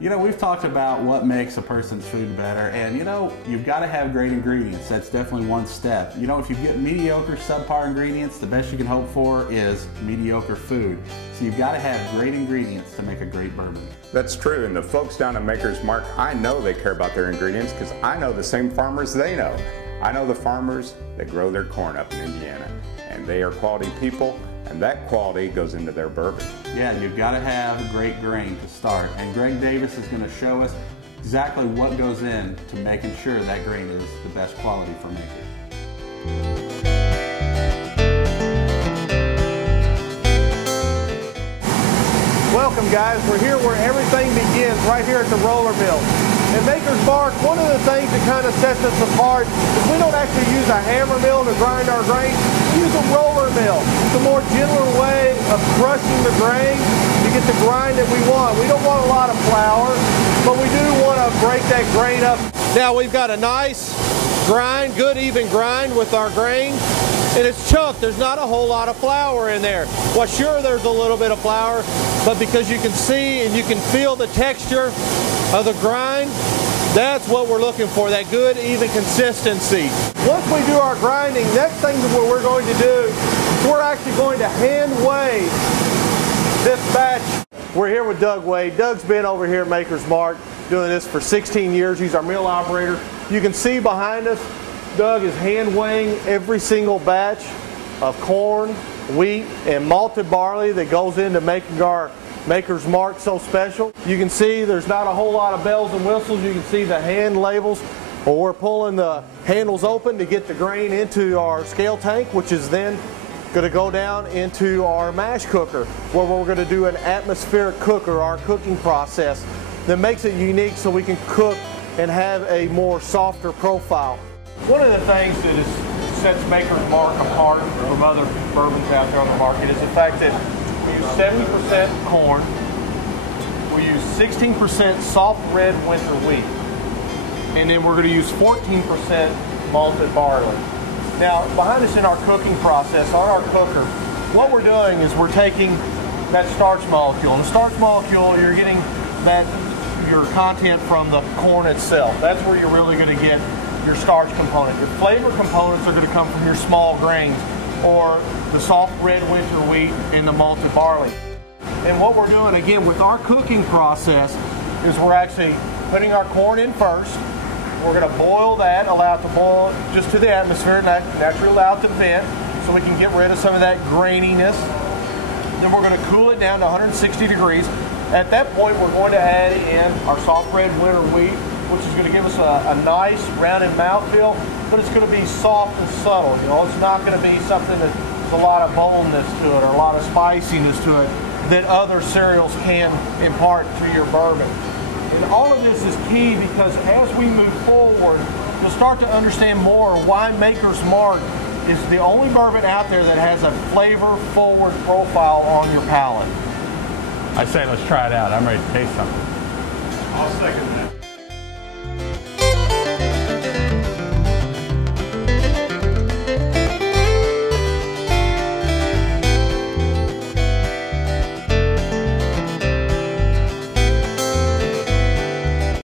You know, we've talked about what makes a person's food better, and you know, you've got to have great ingredients. That's definitely one step. You know, if you get mediocre, subpar ingredients, the best you can hope for is mediocre food. So you've got to have great ingredients to make a great bourbon. That's true, and the folks down at Maker's Mark, I know they care about their ingredients because I know the same farmers they know. I know the farmers that grow their corn up in Indiana, and they are quality people, and that quality goes into their bourbon. Yeah, you've got to have great grain to start, and Greg Davis is going to show us exactly what goes in to making sure that grain is the best quality for making. Welcome guys, we're here where everything begins, right here at the roller mill. At Maker's Mark, one of the things that kind of sets us apart is we don't actually use a hammer mill to grind our grain. We use a roller mill. It's a more gentler way of crushing the grain to get the grind that we want. We don't want a lot of flour, but we do want to break that grain up. Now we've got a nice grind, good even grind with our grain. And it's chunked. There's not a whole lot of flour in there. Well, sure, there's a little bit of flour, but because you can see and you can feel the texture of the grind, that's what we're looking for, that good, even consistency. Once we do our grinding, next thing that we're going to do is we're actually going to hand weigh this batch. We're here with Doug Wade. Doug's been over here at Maker's Mark doing this for 16 years. He's our mill operator. You can see behind us, Doug is hand weighing every single batch of corn, wheat, and malted barley that goes into making our Maker's Mark so special. You can see there's not a whole lot of bells and whistles. You can see the hand labels. Well, we're pulling the handles open to get the grain into our scale tank, which is then going to go down into our mash cooker, where we're going to do an atmospheric cooker, our cooking process that makes it unique so we can cook and have a more softer profile. One of the things that sets Maker's Mark apart from other bourbons out there on the market is the fact that we use 70% corn, we use 16% soft red winter wheat, and then we're going to use 14% malted barley. Now, behind us in our cooking process, on our cooker, what we're doing is we're taking that starch molecule. And the starch molecule, you're getting your content from the corn itself. That's where you're really going to get your starch component. Your flavor components are going to come from your small grains, or the soft red winter wheat and the malted barley. And what we're doing again with our cooking process is we're actually putting our corn in first. We're going to boil that, allow it to boil just to the atmosphere, naturally allow it to vent so we can get rid of some of that graininess. Then we're going to cool it down to 160 degrees. At that point, we're going to add in our soft red winter wheat, which is going to give us a nice rounded mouthfeel, but it's going to be soft and subtle. You know, it's not going to be something that has a lot of boldness to it or a lot of spiciness to it that other cereals can impart to your bourbon. And all of this is key because as we move forward, you'll start to understand more why Maker's Mark is the only bourbon out there that has a flavor-forward profile on your palate. I say let's try it out. I'm ready to taste something. I'll second that.